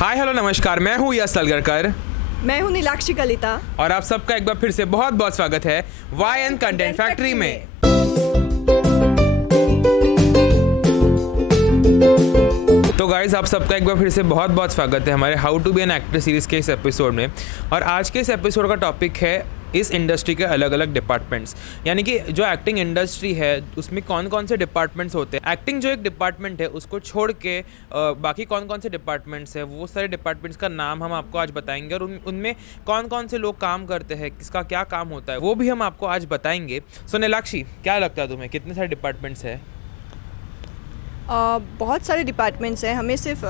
Hi hello नमस्कार, मैं हूँ यश सलगरकर मैं हूं नीलाक्षी कलिता और आप सबका एक बार फिर से बहुत बहुत स्वागत है वाई एन कंटेंट फैक्ट्री में। तो गाइज आप सबका एक बार फिर से बहुत बहुत स्वागत है हमारे how to be an actor series के इस एपिसोड में। और आज के इस एपिसोड का टॉपिक है इस इंडस्ट्री के अलग अलग डिपार्टमेंट्स, यानी कि जो एक्टिंग इंडस्ट्री है उसमें कौन कौन से डिपार्टमेंट्स होते हैं। एक्टिंग जो एक डिपार्टमेंट है उसको छोड़ के बाकी कौन कौन से डिपार्टमेंट्स हैं, वो सारे डिपार्टमेंट्स का नाम हम आपको आज बताएंगे और उनमें कौन कौन से लोग काम करते हैं, किसका क्या काम होता है, वो भी हम आपको आज बताएंगे। सो नीलाक्षी, क्या लगता है तुम्हें कितने सारे डिपार्टमेंट्स हैं? बहुत सारे डिपार्टमेंट्स हैं। हमें सिर्फ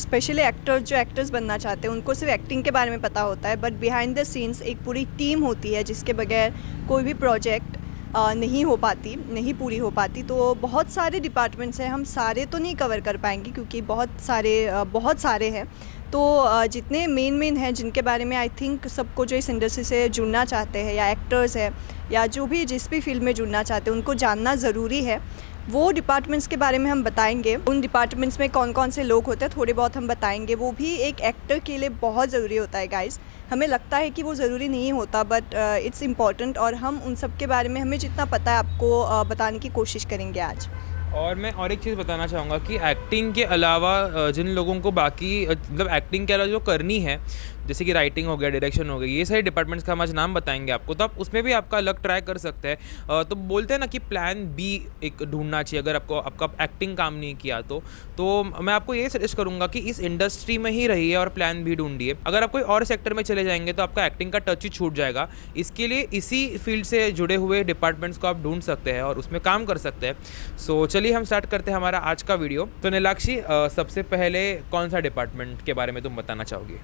स्पेशली एक्टर्स बनना चाहते हैं उनको सिर्फ एक्टिंग के बारे में पता होता है, बट बिहाइंड द सीन्स एक पूरी टीम होती है जिसके बगैर कोई भी प्रोजेक्ट नहीं पूरी हो पाती। तो बहुत सारे डिपार्टमेंट्स हैं, हम सारे तो नहीं कवर कर पाएंगे क्योंकि बहुत सारे हैं। तो जितने मेन हैं जिनके बारे में आई थिंक सबको जो इस इंडस्ट्री से जुड़ना चाहते हैं या एक्टर्स है या जो भी जिस भी फील्ड में जुड़ना चाहते हैं उनको जानना ज़रूरी है। वो डिपार्टमेंट्स के बारे में हम बताएंगे। उन डिपार्टमेंट्स में कौन कौन से लोग होते हैं थोड़े बहुत हम बताएंगे। वो भी एक एक्टर के लिए बहुत ज़रूरी होता है गाइस। हमें लगता है कि वो ज़रूरी नहीं होता, बट इट्स इम्पॉर्टेंट और हम उन सब के बारे में हमें जितना पता है आपको बताने की कोशिश करेंगे आज। और मैं और एक चीज़ बताना चाहूँगा कि एक्टिंग के अलावा जिन लोगों को बाकी मतलब एक्टिंग के अलावा जो करनी है, जैसे कि राइटिंग हो गया, डायरेक्शन हो गया, ये सारे डिपार्टमेंट्स का हम आज नाम बताएंगे आपको, तो आप उसमें भी आपका लक ट्राई कर सकते हैं। तो बोलते हैं ना कि प्लान बी एक ढूंढना चाहिए अगर आपका एक्टिंग काम नहीं किया तो मैं आपको ये सजेस्ट करूँगा कि इस इंडस्ट्री में ही रहिए और प्लान बी ढूंढिए। अगर आप कोई और सेक्टर में चले जाएंगे तो आपका एक्टिंग का टच ही छूट जाएगा। इसके लिए इसी फील्ड से जुड़े हुए डिपार्टमेंट्स को आप ढूंढ सकते हैं और उसमें काम कर सकते हैं। सो चलिए हम स्टार्ट करते हैं हमारा आज का वीडियो। तो नीलाक्षी, सबसे पहले कौन सा डिपार्टमेंट के बारे में तुम बताना चाहोगी?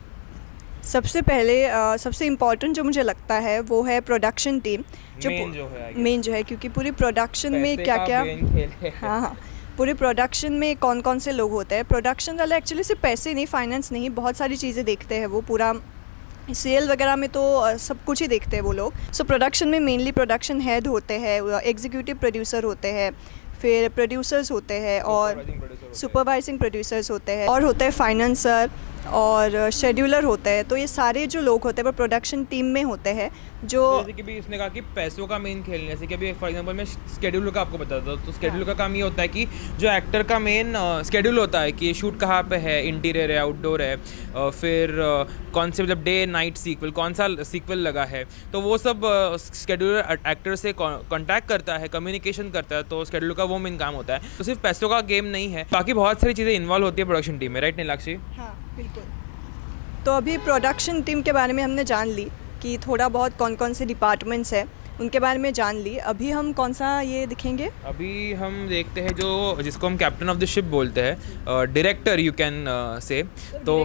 सबसे पहले सबसे इम्पॉर्टेंट जो मुझे लगता है वो है प्रोडक्शन टीम। मेन जो है क्योंकि पूरी प्रोडक्शन में क्या हाँ, पूरे प्रोडक्शन में कौन कौन से लोग होते हैं। प्रोडक्शन वाले एक्चुअली सिर्फ पैसे नहीं, फाइनेंस नहीं, बहुत सारी चीज़ें देखते हैं वो। पूरा सेल वगैरह में तो सब कुछ ही देखते हैं वो लोग। सो प्रोडक्शन में मेनली प्रोडक्शन हेड होते हैं, एग्जीक्यूटिव प्रोड्यूसर होते हैं, फिर प्रोड्यूसर्स होते हैं और सुपरवाइजिंग प्रोड्यूसर्स होते हैं और होते हैं फाइनेंसर और शेड्यूलर होते हैं। तो ये सारे जो लोग होते हैं वो प्रोडक्शन टीम में होते हैं। जो जैसे कि भी इसने कहा कि पैसों का मेन खेल, जैसे कि अभी फॉर एग्जांपल मैं स्केड्यूल का आपको बताता हूँ, तो स्केड्यूल का काम ये होता है कि जो एक्टर का मेन स्केड्यूल होता है कि शूट कहाँ पे है, इंटीरियर है, आउटडोर है, फिर कौन से मतलब डे नाइट सीक्वल, कौन सा सीक्वल लगा है, तो वो सब स्केड्यूलर एक्टर से कॉन्टैक्ट करता है, कम्युनिकेशन करता है। तो स्केड्यूल का वो मेन काम होता है। तो सिर्फ पैसों का गेम नहीं है, बाकी बहुत सारी चीज़ें इन्वॉल्व होती है प्रोडक्शन टीम में, राइट नीलाक्षी? हाँ बिल्कुल। तो अभी प्रोडक्शन टीम के बारे में हमने जान ली कि थोड़ा बहुत कौन कौन से डिपार्टमेंट्स हैं उनके बारे में जान ली। अभी हम कौन सा ये दिखेंगे? अभी हम देखते हैं जो जिसको हम कैप्टन ऑफ द शिप बोलते हैं, डायरेक्टर यू कैन से। तो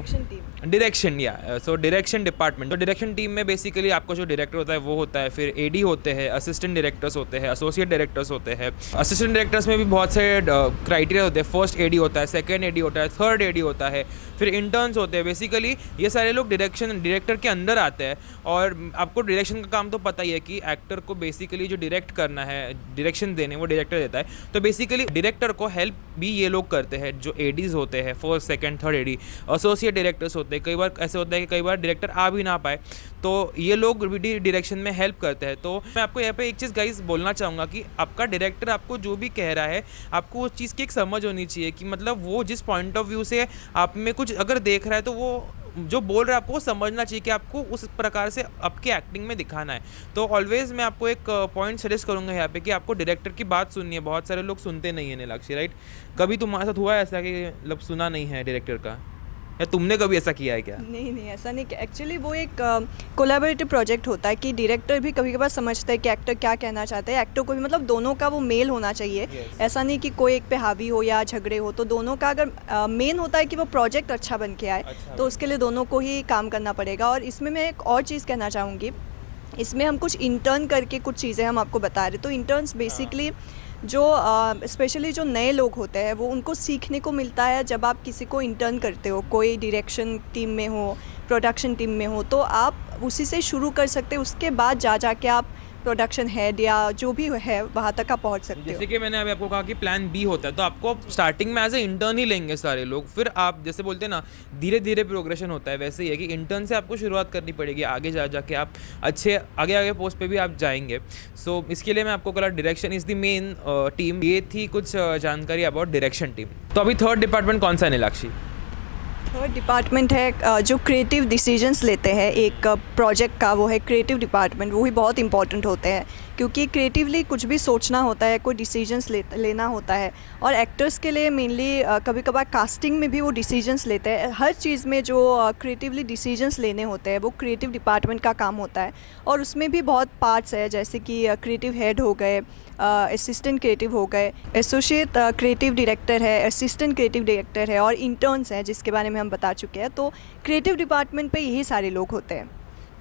डायरेक्शन सो डायरेक्शन डिपार्टमेंट। तो डायरेक्शन टीम में बेसिकली आपका जो डायरेक्टर होता है वो होता है, फिर एडी होते हैं, असिस्टेंट डायरेक्टर्स होते हैं, एसोसिएट डायरेक्टर्स होते हैं। असिस्टेंट डायरेक्टर्स में भी बहुत सारे क्राइटेरिया होते हैं। फर्स्ट एडी होता है, सेकंड एडी होता है, थर्ड एडी होता है, फिर इंटर्न्स होते हैं। बेसिकली ये सारे लोग डायरेक्टर के अंदर आते हैं। और आपको डायरेक्शन का काम तो पता ही है कि एक्टर को बेसिकली जो डायरेक्ट करना है, डायरेक्शन देने, वो डायरेक्टर देता है। तो बेसिकली डायरेक्टर को हेल्प भी ये लोग करते हैं जो एडीज होते हैं, first second third AD. Associate directors होते हैं, कई बार ऐसे होता है कि कई बार डायरेक्टर आ भी ना पाए, तो ये लोग भी डायरेक्शन में हेल्प करते हैं। तो मैं आपको यहाँ पे एक चीज़ गाइस बोलना चाहूँगा कि आपका डायरेक्टर आपको जो भी कह रहा है, आपको उस चीज़ की एक समझ होनी चाहिए कि मतलब वो जिस पॉइंट ऑफ व्यू से आप में कुछ अगर देख रहा है तो वो जो बोल रहा है आपको समझना चाहिए कि आपको उस प्रकार से आपकी एक्टिंग में दिखाना है। तो ऑलवेज मैं आपको एक पॉइंट सजेस्ट करूंगा यहाँ पे कि आपको डायरेक्टर की बात सुननी है। बहुत सारे लोग सुनते नहीं है नीलाक्षी, राइट? कभी तुम्हारे साथ हुआ है ऐसा कि मतलब सुना नहीं है डायरेक्टर का, या तुमने कभी ऐसा किया है क्या? नहीं ऐसा नहीं। एक्चुअली वो एक कोलैबोरेटिव प्रोजेक्ट होता है कि डायरेक्टर भी कभी कभार समझता है कि एक्टर क्या कहना चाहता है। एक्टर को भी मतलब दोनों का वो मेल होना चाहिए। ऐसा नहीं कि कोई एक पे हावी हो या झगड़े हो। तो दोनों का अगर मेन होता है कि वो प्रोजेक्ट अच्छा बन के आए, तो उसके लिए दोनों को ही काम करना पड़ेगा। और इसमें मैं एक और चीज़ कहना चाहूँगी, इसमें हम कुछ इंटर्न करके कुछ चीज़ें हम आपको बता रहे। तो इंटर्न्स बेसिकली जो स्पेशली जो नए लोग होते हैं वो उनको सीखने को मिलता है। जब आप किसी को इंटर्न करते हो, कोई डायरेक्शन टीम में हो, प्रोडक्शन टीम में हो, तो आप उसी से शुरू कर सकते हैं। उसके बाद जाके आप प्रोडक्शन हेड या जो भी है वहाँ तक आप पहुँच सकते हो। जैसे कि मैंने अभी आपको कहा कि प्लान बी होता है, तो आपको स्टार्टिंग में एज ए इंटर्न ही लेंगे सारे लोग, फिर आप जैसे बोलते हैं ना धीरे धीरे प्रोग्रेशन होता है, वैसे ही है कि इंटर्न से आपको शुरुआत करनी पड़ेगी, आगे जाके आप अच्छे आगे पोस्ट पे भी आप जाएंगे। सो इसके लिए मैं आपको कहा direction is the main team. ये थी कुछ जानकारी अबाउट डायरेक्शन टीम। तो अभी थर्ड डिपार्टमेंट कौन सा है नीलाक्षी? थर्ड डिपार्टमेंट है जो क्रिएटिव डिसीजंस लेते हैं एक प्रोजेक्ट का, वो है क्रिएटिव डिपार्टमेंट। वो ही बहुत इंपॉर्टेंट होते हैं क्योंकि क्रिएटिवली कुछ भी सोचना होता है, कोई डिसीजंस लेना होता है। और एक्टर्स के लिए मेनली कभी कभार कास्टिंग में भी वो डिसीजंस लेते हैं। हर चीज़ में जो क्रिएटिवली डिसीजंस लेने होते हैं वो क्रिएटिव डिपार्टमेंट का काम होता है। और उसमें भी बहुत पार्ट्स है, जैसे कि क्रिएटिव हेड हो गए, असिस्टेंट क्रिएटिव हो गए, एसोसिएट क्रिएटिव डायरेक्टर है, असिस्टेंट क्रिएटिव डायरेक्टर है और इंटर्न्स हैं जिसके बारे में हम बता चुके हैं। तो क्रिएटिव डिपार्टमेंट पे यही सारे लोग होते हैं।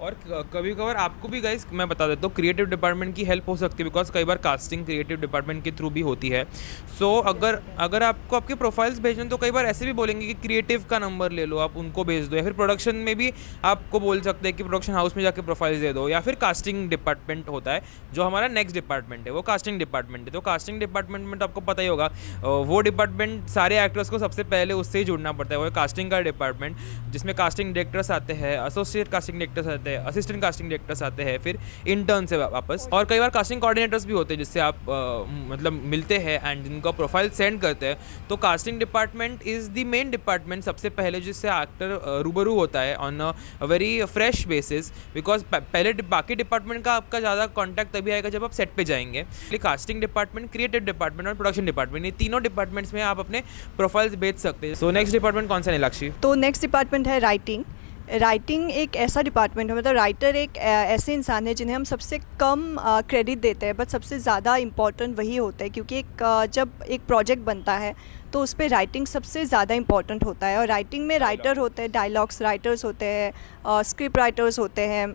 और कभी कभार आपको भी गाइस मैं बता देता हूँ क्रिएटिव डिपार्टमेंट की हेल्प हो सकती है, बिकॉज कई बार कास्टिंग क्रिएटिव डिपार्टमेंट के थ्रू भी होती है। सो अगर आपको आपके प्रोफाइल्स भेजने तो कई बार ऐसे भी बोलेंगे कि क्रिएटिव का नंबर ले लो, आप उनको भेज दो, या फिर प्रोडक्शन में भी आपको बोल सकते हैं कि प्रोडक्शन हाउस में जाके प्रोफाइल्स दे दो, या फिर कास्टिंग डिपार्टमेंट होता है जो हमारा नेक्स्ट डिपार्टमेंट है, वो कास्टिंग डिपार्टमेंट है। तो कास्टिंग डिपार्टमेंट में तो आपको पता ही होगा वो डिपार्टमेंट सारे एक्टर्स को सबसे पहले उससे ही जुड़ना पड़ता है। वो कास्टिंग का डिपार्टमेंट जिसमें कास्टिंग डायरेक्टर्स आते हैं, एसोसिएट कास्टिंग डायरेक्टर्स आते हैं, असिस्टेंट कास्टिंग डायरेक्टर्स आते हैं, फिर इंटर्न से वापस, और कई बार कास्टिंग कोऑर्डिनेटर्स भी होते हैं जिससे आप मतलब मिलते हैं एंड जिनका प्रोफाइल सेंड करते हैं। तो casting department is the main department सबसे पहले जिससे एक्टर रूबरू होता है on a very fresh basis, because पहले बाकी डिपार्टमेंट का आपका ज़्यादा कॉन्टैक्ट तभी आएगा जब आप सेट पे जाएंगे। कास्टिंग डिपार्टमेंट, क्रिएटिव डिपार्टमेंट और प्रोडक्शन डिपार्टमेंट, ये तीनों डिपार्टमेंट्स में आप अपने प्रोफाइल्स भेज सकते हैं। सो नेक्स्ट डिपार्टमेंट कौन सा है नीलाक्षी? तो नेक्स्ट डिपार्टमेंट है राइटिंग। राइटिंग एक ऐसा डिपार्टमेंट है, मतलब राइटर एक ऐसे इंसान है जिन्हें हम सबसे कम क्रेडिट देते हैं, बट सबसे ज़्यादा इम्पॉर्टेंट वही होता है क्योंकि जब एक प्रोजेक्ट बनता है तो उस पर राइटिंग सबसे ज़्यादा इम्पॉर्टेंट होता है। और राइटिंग में राइटर होते हैं, डायलॉग्स राइटर्स होते हैं, स्क्रिप्ट राइटर्स होते हैं,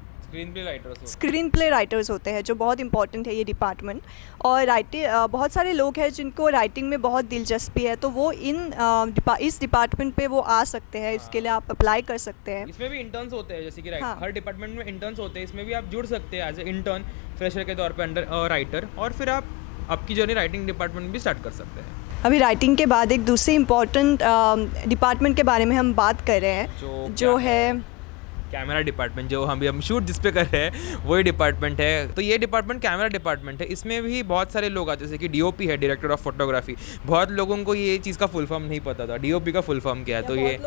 स्क्रीन प्ले राइटर्स होते हैं, जो बहुत इंपॉर्टेंट है ये डिपार्टमेंट। और बहुत सारे लोग हैं जिनको राइटिंग में बहुत दिलचस्पी है, तो वो इस डिपार्टमेंट पे वो आ सकते हैं। इसके लिए आप अप्लाई कर सकते हैं। इसमें भी इंटर्न्स होते हैं, जैसे कि हाँ। हर डिपार्टमेंट में इंटर्न्स होते हैं, इसमें भी आप जुड़ सकते हैं एज ए इंटर्न फ्रेशर के तौर पे अंडर राइटर, और फिर आप आपकी जर्नी राइटिंग डिपार्टमेंट भी स्टार्ट कर सकते हैं। अभी राइटिंग के बाद एक दूसरे इम्पॉर्टेंट डिपार्टमेंट के बारे में हम बात कर रहे हैं, जो है कैमरा डिपार्टमेंट। जो हम शूट जिस पे कर रहे हैं वही डिपार्टमेंट है। तो ये डिपार्टमेंट कैमरा डिपार्टमेंट है। इसमें भी बहुत सारे लोग आते हैं, जैसे कि डीओपी है, डायरेक्टर ऑफ फोटोग्राफी। बहुत लोगों को ये चीज़ का फुल फॉर्म नहीं पता था, डीओपी का फुल फॉर्म क्या है। तो ये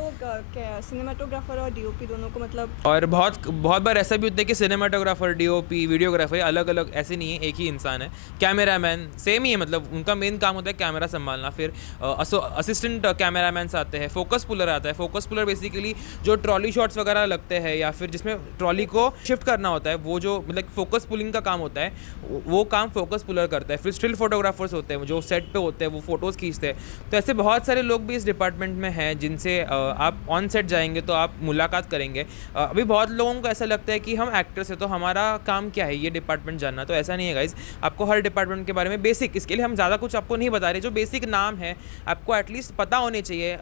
सिनेमाटोग्राफर और डीओपी दोनों को मतलब, और बहुत बार ऐसा भी होता है कि सिनेमाटोग्राफर, डीओपी, वीडियोग्राफर अलग अलग ऐसे नहीं है, एक ही इंसान है। कैमरामैन सेम ही है, मतलब उनका मेन काम होता है कैमरा संभालना। फिर असिस्टेंट कैमरामैन आते हैं, फोकस पुलर आता है। फोकस पुलर बेसिकली जो ट्रॉली शॉट्स वगैरह लगते हैं या फिर जिसमें ट्रॉली को शिफ्ट करना होता है, वो जो मतलब फोकस पुलिंग का काम होता है, वो काम फोकस पुलर करता है। फिर स्टिल फोटोग्राफर्स होते हैं जो सेट पे होते हैं, वो फोटोज़ खींचते हैं। तो ऐसे बहुत सारे लोग भी इस डिपार्टमेंट में हैं जिनसे आप ऑन सेट जाएंगे तो आप मुलाकात करेंगे। अभी बहुत लोगों को ऐसा लगता है कि हम एक्टर्स हैं तो हमारा काम क्या है ये डिपार्टमेंट जानना, तो ऐसा नहीं है गाइज। आपको हर डिपार्टमेंट के बारे में बेसिक, इसके लिए हम ज़्यादा कुछ आपको नहीं बता रहे, जो बेसिक नाम है आपको एटलीस्ट पता होने चाहिए।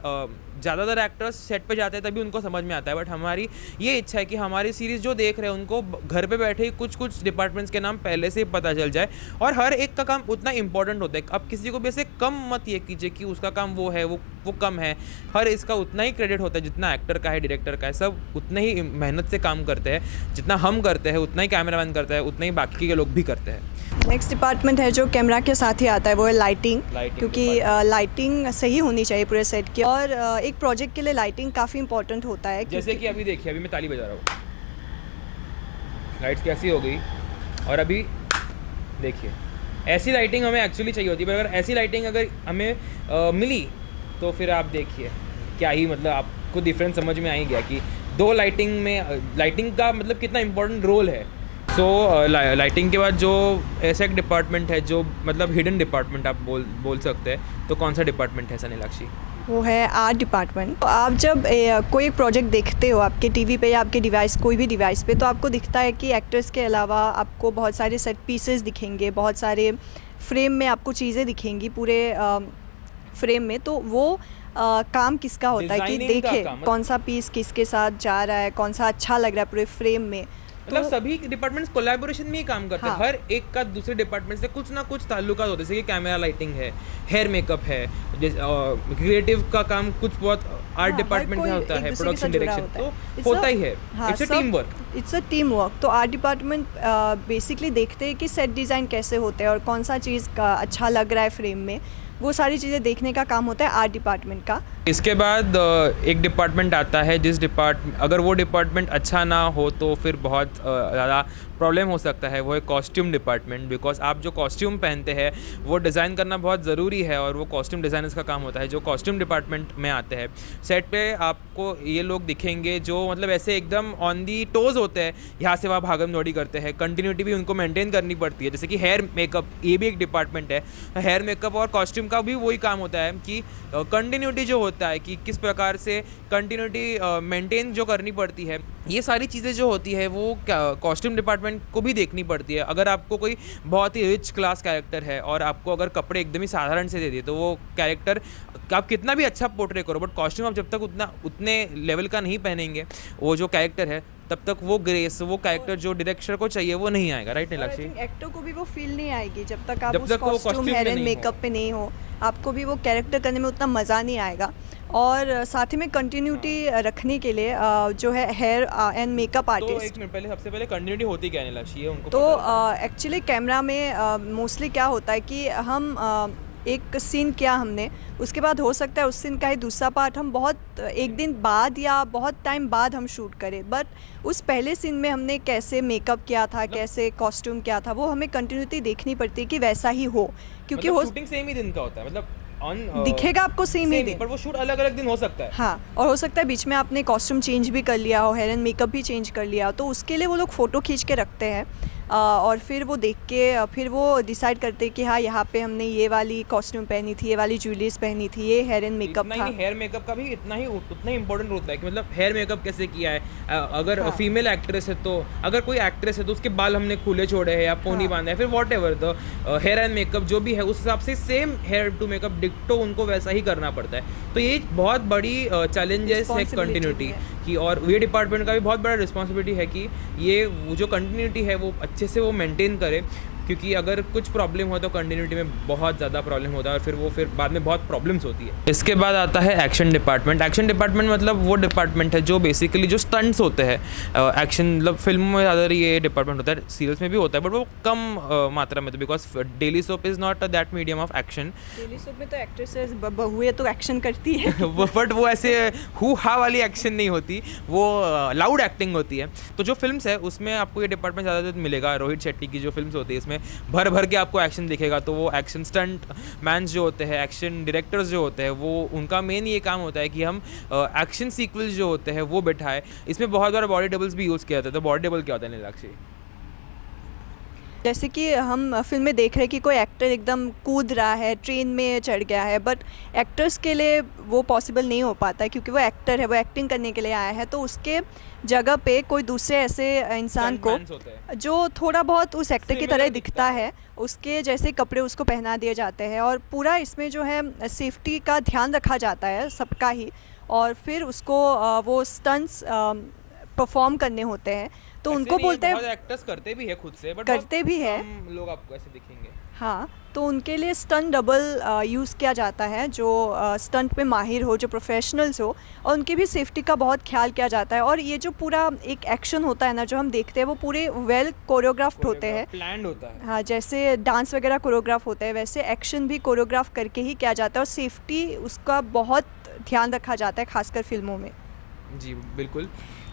ज़्यादातर एक्टर्स सेट पे जाते हैं तभी उनको समझ में आता है, बट हमारी ये इच्छा है कि हमारी सीरीज़ जो देख रहे हैं उनको घर पे बैठे कुछ डिपार्टमेंट्स के नाम पहले से ही पता चल जाए, और हर एक का काम उतना इंपॉर्टेंट होता है। अब किसी को भी ऐसे कम मत ये कीजिए कि उसका काम वो है, वो कम है। हर इसका उतना ही क्रेडिट होता है जितना एक्टर का है, डायरेक्टर का है। सब उतने ही मेहनत से काम करते हैं, जितना हम करते हैं उतना ही कैमरामैन करता है, उतना ही बाकी के लोग भी करते हैं। नेक्स्ट डिपार्टमेंट है जो कैमरा के साथ ही आता है, वो है लाइटिंग। क्योंकि लाइटिंग सही होनी चाहिए पूरे सेट की, और एक प्रोजेक्ट के लिए लाइटिंग काफ़ी इंपॉर्टेंट होता है। जैसे कि अभी देखिए, अभी मैं ताली बजा रहा हूँ, लाइट्स कैसी हो गई, और अभी देखिए ऐसी लाइटिंग हमें एक्चुअली चाहिए होती है, पर अगर ऐसी लाइटिंग अगर हमें मिली तो फिर आप देखिए क्या ही, मतलब आपको डिफरेंस समझ में आ ही गया कि दो लाइटिंग में लाइटिंग का मतलब कितना इंपॉर्टेंट रोल है। सो लाइटिंग के बाद जो ऐसा एक डिपार्टमेंट है जो मतलब हिडन डिपार्टमेंट आप बोल सकते हैं, तो कौन सा डिपार्टमेंट है नीलाक्षी? वो है आर्ट डिपार्टमेंट। तो आप जब कोई प्रोजेक्ट देखते हो आपके टीवी पे या आपके डिवाइस, कोई भी डिवाइस पे, तो आपको दिखता है कि एक्टर्स के अलावा आपको बहुत सारे सेट पीसेस दिखेंगे, बहुत सारे फ्रेम में आपको चीज़ें दिखेंगी पूरे फ्रेम में। तो वो काम किसका होता है कि देखे कौन सा पीस किसके साथ जा रहा है, कौन सा अच्छा लग रहा है पूरे फ्रेम में। मतलब सभी डिपार्टमेंट्स कोलैबोरेशन में ही काम करते हैं। हाँ। हर एक का दूसरे डिपार्टमेंट से कुछ ना कुछ ताल्लुकात होते हैं, जैसे कि कैमरा लाइटिंग है, हेयर मेकअप है, क्रिएटिव का काम कुछ बहुत आर्ट हाँ, हर डिपार्टमेंट कोई में होता एक है, दूसरे के प्रोडक्शन साथ जुड़ा डायरेक्शन, होता है। तो It's होता a- ही है, हाँ, it's a team work. It's a team work. तो आर्ट डिपार्टमेंट बेसिकली देखते हैं कि सेट डिज़ाइन कैसे होते हैं और कौन सा चीज़ का अच्छा लग रहा है फ्रेम में, वो सारी चीज़ें देखने का काम होता है आर्ट डिपार्टमेंट का। इसके बाद एक डिपार्टमेंट आता है, अगर वो डिपार्टमेंट अच्छा ना हो तो फिर बहुत ज़्यादा प्रॉब्लम हो सकता है, वो है कॉस्ट्यूम डिपार्टमेंट। बिकॉज आप जो कॉस्ट्यूम पहनते हैं वो डिज़ाइन करना बहुत ज़रूरी है, और वो कॉस्ट्यूम डिज़ाइनर्स का काम होता है जो कॉस्ट्यूम डिपार्टमेंट में आते हैं। सेट पे आपको ये लोग दिखेंगे जो मतलब ऐसे एकदम ऑन दी टोज़ होते हैं, यहाँ से वहाँ भागम दौड़ी करते हैं, कंटिन्यूटी भी उनको मेंटेन करनी पड़ती है। जैसे कि हेयर मेकअप, ये भी एक डिपार्टमेंट है। हेयर मेकअप और कॉस्ट्यूम का भी वही काम होता है कि कंटिन्यूटी जो होता है कि किस प्रकार से कंटिन्यूटी मेंटेन जो करनी पड़ती है, ये सारी चीज़ें जो होती है वो कॉस्ट्यूम डिपार्टमेंट को भी देखनी पड़ती है। अगर आपको कोई बहुत ही रिच क्लास कैरेक्टर है और आपको अगर कपड़े एकदम ही साधारण से दे दिए, तो वो कैरेक्टर आप कितना भी अच्छा पोर्ट्रे करो, बट कॉस्ट्यूम आप जब तक उतने लेवल का नहीं पहनेंगे वो जो कैरेक्टर है, तब तक वो ग्रेस, वो कैरेक्टर जो डायरेक्टर को चाहिए वो नहीं आएगा। राइट नीलाक्षी? एक्टर को भी वो फील नहीं आएगी जब तक आप जब उस तक वो कॉस्ट्यूम, costume हेयर में एंड नहीं मेकअप पे नहीं हो, आपको भी वो कैरेक्टर करने में उतना मज़ा नहीं आएगा। और साथ ही में कंटिन्यूटी रखने के लिए जो है हेयर एंड मेकअप तो आर्टिस्ट, एक मिनट पहले, सबसे पहले कंटिन्यूटी होती क्या है नीलाक्षी, ये उनको तो पता है? एक्चुअली कैमरा में मोस्टली क्या होता है कि हम एक सीन किया हमने, उसके बाद हो सकता है उस सीन का ही दूसरा पार्ट हम बहुत एक दिन बाद या बहुत टाइम बाद हम शूट करें, बट उस पहले सीन में हमने कैसे मेकअप किया था, कैसे कॉस्ट्यूम किया था, वो हमें कंटिन्यूटी देखनी पड़ती है कि वैसा ही हो, क्योंकि मतलब हो शूटिंग सेम ही दिन का होता है, मतलब दिखेगा आपको सेम ही दिन, पर वो शूट अलग अलग दिन हो सकता है। हाँ। और हो सकता है बीच में आपने कॉस्ट्यूम चेंज भी कर लिया हो, हेयर एंड मेकअप भी चेंज कर लिया हो, तो उसके लिए वो लोग फ़ोटो खींच के रखते हैं और फिर वो देख के फिर वो डिसाइड करते हैं कि हाँ यहाँ पे हमने ये वाली कॉस्ट्यूम पहनी थी, ये वाली ज्वेलरीज पहनी थी, ये हेयर एंड मेकअप इतना ही था। नहीं, हेयर मेकअप का भी उतना ही इंपॉर्टेंट होता है कि मतलब हेयर मेकअप कैसे किया है। अगर हाँ। फीमेल एक्ट्रेस है तो, अगर कोई एक्ट्रेस है तो उसके बाल हमने खुले छोड़े हैं या पोनी हाँ। बांधा है, फिर whatever the hair and makeup जो भी है उस हिसाब से सेम हेयर टू मेकअप डिक्टो उनको वैसा ही करना पड़ता है। तो ये बहुत बड़ी चैलेंजेस है Responsibility कंटिन्यूटी है। की, और ये डिपार्टमेंट का भी बहुत बड़ा रिस्पॉन्सिबिलिटी है कि ये वो जो कंटिन्यूटी है वो अच्छे से वो मेंटेन करे, क्योंकि अगर कुछ प्रॉब्लम हो तो कंटिन्यूटी में बहुत ज़्यादा प्रॉब्लम होता है और फिर बाद में बहुत प्रॉब्लम्स होती है। इसके बाद आता है एक्शन डिपार्टमेंट। एक्शन डिपार्टमेंट मतलब वो डिपार्टमेंट है जो बेसिकली जो स्टंट्स होते हैं, एक्शन मतलब फिल्मों में ज़्यादा ये डिपार्टमेंट होता है, सीरियल्स में भी होता है, बट वो कम मात्रा में, तो because daily soap is not that medium of action. Daily soap में तो एक्ट्रेसेस बहुएं तो एक्शन करती है बट वो ऐसे हु हा वाली एक्शन नहीं होती, वो लाउड एक्टिंग होती है। तो जो फिल्म्स है उसमें आपको ये डिपार्टमेंट ज़्यादातर मिलेगा। रोहित शेट्टी की जो फिल्म्स होती है इसमें भर भर के आपको एक्शन दिखेगा, तो वो एक्शन स्टंट मैन्स जो होते हैं, एक्शन डायरेक्टर्स जो होते हैं, वो उनका मेन ये काम होता है कि हम एक्शन सीक्वेंस जो होते हैं वो बैठाए। इसमें बहुत बार बॉडी डबल्स भी यूज़ किया जाता है। तो बॉडी डबल क्या होता है नीलाक्षी? जैसे कि हम फिल्म में देख रहे हैं कि कोई एक्टर एकदम कूद रहा है, ट्रेन में चढ़ गया है, बट एक्टर्स के लिए वो पॉसिबल नहीं हो पाता है क्योंकि वो एक्टर है, वो एक्टिंग करने के लिए आया है। तो उसके जगह पे कोई दूसरे ऐसे इंसान को Stuntmans होते हैं। जो थोड़ा बहुत उस एक्टर की Similar तरह दिखता दिखता है, उसके जैसे कपड़े उसको पहना दिए जाते हैं और पूरा इसमें जो है सेफ्टी का ध्यान रखा जाता है सबका ही, और फिर उसको वो स्टंट्स परफॉर्म करने होते हैं। तो ऐसे उनको नहीं, बोलते बहुत हैं, एक्टर्स करते भी है खुद से, बट करते भी है। लोग आपको ऐसे दिखेंगे। हाँ, तो उनके लिए स्टंट डबल यूज़ किया जाता है जो स्टंट में माहिर हो, जो प्रोफेशनल्स हो, और उनकी भी सेफ्टी का बहुत ख्याल किया जाता है। और ये जो पूरा एक एक्शन होता है ना जो हम देखते हैं, वो पूरे वेल कोरियोग्राफ्ड होते हैं। प्लान्ड होता है। हाँ, जैसे डांस वगैरह कोरियोग्राफ होता है वैसे एक्शन भी कोरियोग्राफ करके ही किया जाता है, और सेफ्टी उसका बहुत ध्यान रखा जाता है खासकर फिल्मों में। जी बिल्कुल।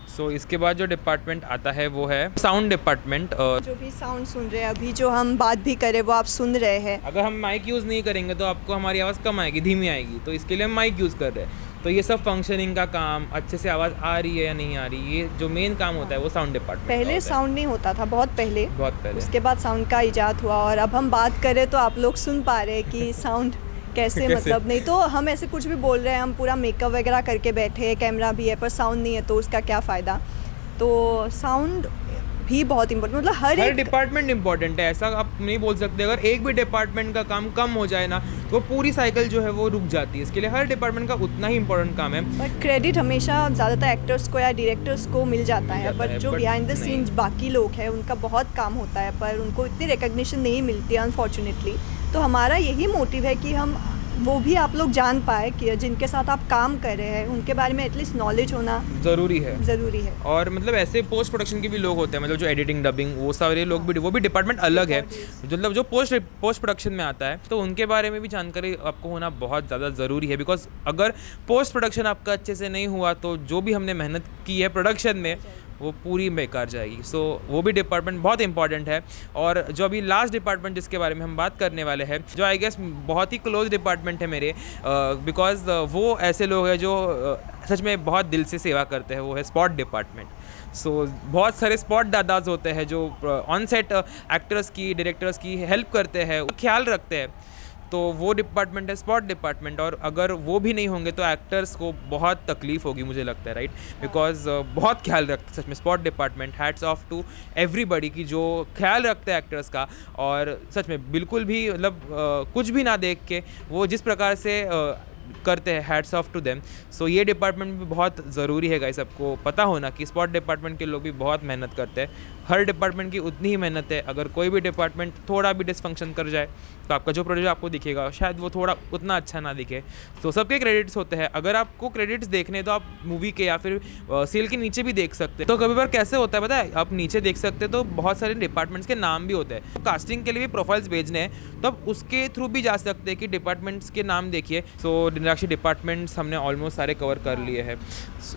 सो इसके बाद जो डिपार्टमेंट आता है वो है साउंड डिपार्टमेंट। जो भी साउंड सुन रहे हैं अभी, जो हम बात भी करें वो आप सुन रहे हैं। अगर हम माइक यूज़ नहीं करेंगे तो आपको हमारी आवाज़ कम आएगी, धीमी आएगी, तो इसके लिए हम माइक यूज़ कर रहे हैं। तो ये सब फंक्शनिंग का काम, अच्छे से आवाज़ आ रही है या नहीं आ रही, ये जो मेन काम होता है वो साउंड डिपार्टमेंट का पहले होता है। साउंड नहीं होता था, बहुत पहले, बहुत पहले। उसके बाद साउंड का इजाद हुआ, और अब हम बात करें तो आप लोग सुन पा रहे हैं कि साउंड कैसे मतलब, नहीं तो हम ऐसे कुछ भी बोल रहे हैं, हम पूरा मेकअप वगैरह करके बैठे हैं, कैमरा भी है, पर साउंड नहीं है, तो उसका क्या फ़ायदा। तो साउंड भी बहुत इम्पोर्टेंट, मतलब हर हर एक डिपार्टमेंट इंपॉर्टेंट है, ऐसा आप नहीं बोल सकते। अगर एक भी डिपार्टमेंट का काम कम हो जाए ना तो पूरी साइकिल जो है वो रुक जाती है। इसके लिए हर डिपार्टमेंट का उतना ही इंपॉर्टेंट काम है। बट क्रेडिट हमेशा ज़्यादातर एक्टर्स को या डायरेक्टर्स को मिल जाता है, बट जो but बिहाइंड द नहीं। सीन्स बाकी लोग हैं उनका बहुत काम होता है, पर उनको इतनी रिकग्निशन नहीं मिलती है अनफॉर्चुनेटली। तो हमारा यही मोटिव है कि हम वो भी आप लोग जान पाए कि जिनके साथ आप काम कर रहे हैं उनके बारे में एटलीस्ट नॉलेज होना ज़रूरी है। ज़रूरी है। और मतलब ऐसे पोस्ट प्रोडक्शन के भी लोग होते हैं, मतलब जो एडिटिंग डबिंग वो सारे लोग भी, वो भी डिपार्टमेंट अलग है, मतलब जो पोस्ट प्रोडक्शन में आता है, तो उनके बारे में भी जानकारी आपको होना बहुत ज़्यादा ज़रूरी है। बिकॉज अगर पोस्ट प्रोडक्शन आपका अच्छे से नहीं हुआ तो जो भी हमने मेहनत की है प्रोडक्शन में वो पूरी बेकार जाएगी। सो वो भी डिपार्टमेंट बहुत इंपॉर्टेंट है। और जो अभी लास्ट डिपार्टमेंट जिसके बारे में हम बात करने वाले हैं, जो आई गेस बहुत ही क्लोज डिपार्टमेंट है मेरे, बिकॉज वो ऐसे लोग हैं जो सच में बहुत दिल से सेवा करते हैं, वो है स्पॉट डिपार्टमेंट। सो बहुत सारे स्पॉट दादाज होते हैं जो ऑन सेट एक्टर्स की, डायरेक्टर्स की हेल्प करते हैं, ख्याल रखते हैं, तो वो डिपार्टमेंट है स्पॉट डिपार्टमेंट। और अगर वो भी नहीं होंगे तो एक्टर्स को बहुत तकलीफ होगी, मुझे लगता है, राइट? बिकॉज बहुत ख्याल रखते सच में spot department. Hats off to everybody की जो ख्याल रखते हैं एक्टर्स का, और सच में बिल्कुल भी मतलब कुछ भी ना देख के वो जिस प्रकार से करते हैं, हैट्स ऑफ टू देम। सो ये डिपार्टमेंट भी बहुत ज़रूरी है गाइस, सबको पता होना कि स्पॉट डिपार्टमेंट के लोग भी बहुत मेहनत करते हैं। हर डिपार्टमेंट की उतनी ही मेहनत है। अगर कोई भी डिपार्टमेंट थोड़ा भी डिसफंक्शन कर जाए तो आपका जो प्रोजेक्ट आपको दिखेगा शायद वो थोड़ा उतना अच्छा ना दिखे। तो सबके क्रेडिट्स होते हैं। अगर आपको क्रेडिट्स देखने तो आप मूवी के या फिर सेल के नीचे भी देख सकते हैं। तो कभी बार कैसे होता है पता है, आप नीचे देख सकते हैं तो बहुत सारे डिपार्टमेंट्स के नाम भी होते हैं। तो कास्टिंग के लिए भी प्रोफाइल्स भेजने हैं तो आप उसके थ्रू भी जा सकते हैं कि डिपार्टमेंट्स के नाम देखिए। सो निराक्षी डिपार्टमेंट्स हमने ऑलमोस्ट सारे कवर कर लिए हैं।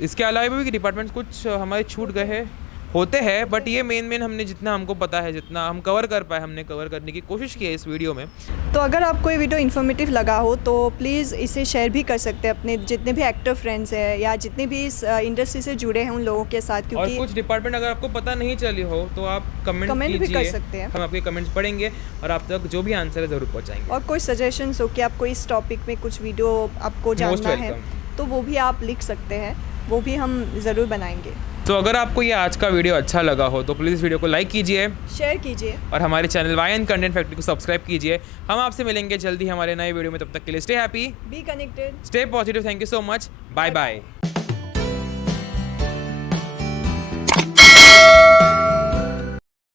इसके अलावा भी डिपार्टमेंट्स कुछ हमारे छूट गए हैं, होते हैं, बट ये मेन हमने जितना हमको पता है, जितना हम कवर कर पाए, हमने कवर करने की कोशिश की है इस वीडियो में। तो अगर आपको ये वीडियो इन्फॉर्मेटिव लगा हो तो प्लीज़ इसे शेयर भी कर सकते हैं अपने जितने भी एक्टर फ्रेंड्स हैं या जितने भी इस इंडस्ट्री से जुड़े हैं उन लोगों के साथ, और क्योंकि कुछ डिपार्टमेंट अगर आपको पता नहीं चली हो तो आप कमेंट भी कर सकते हैं। हम आपके कमेंट्स पढ़ेंगे और आप तक जो भी आंसर है ज़रूर पहुँचाएंगे। और कोई सजेशंस हो कि आपको इस टॉपिक में कुछ वीडियो आपको जानना है तो वो भी आप लिख सकते हैं, वो भी हम ज़रूर बनाएंगे। तो अगर आपको ये आज का वीडियो अच्छा लगा हो तो प्लीज़ इस वीडियो को लाइक कीजिए, शेयर कीजिए और हमारे channel Y N content factory को सब्सक्राइब कीजिए। हम आपसे मिलेंगे जल्दी हमारे नए वीडियो में, तब तक के लिए stay happy, be connected, stay positive. Thank you so much, bye bye.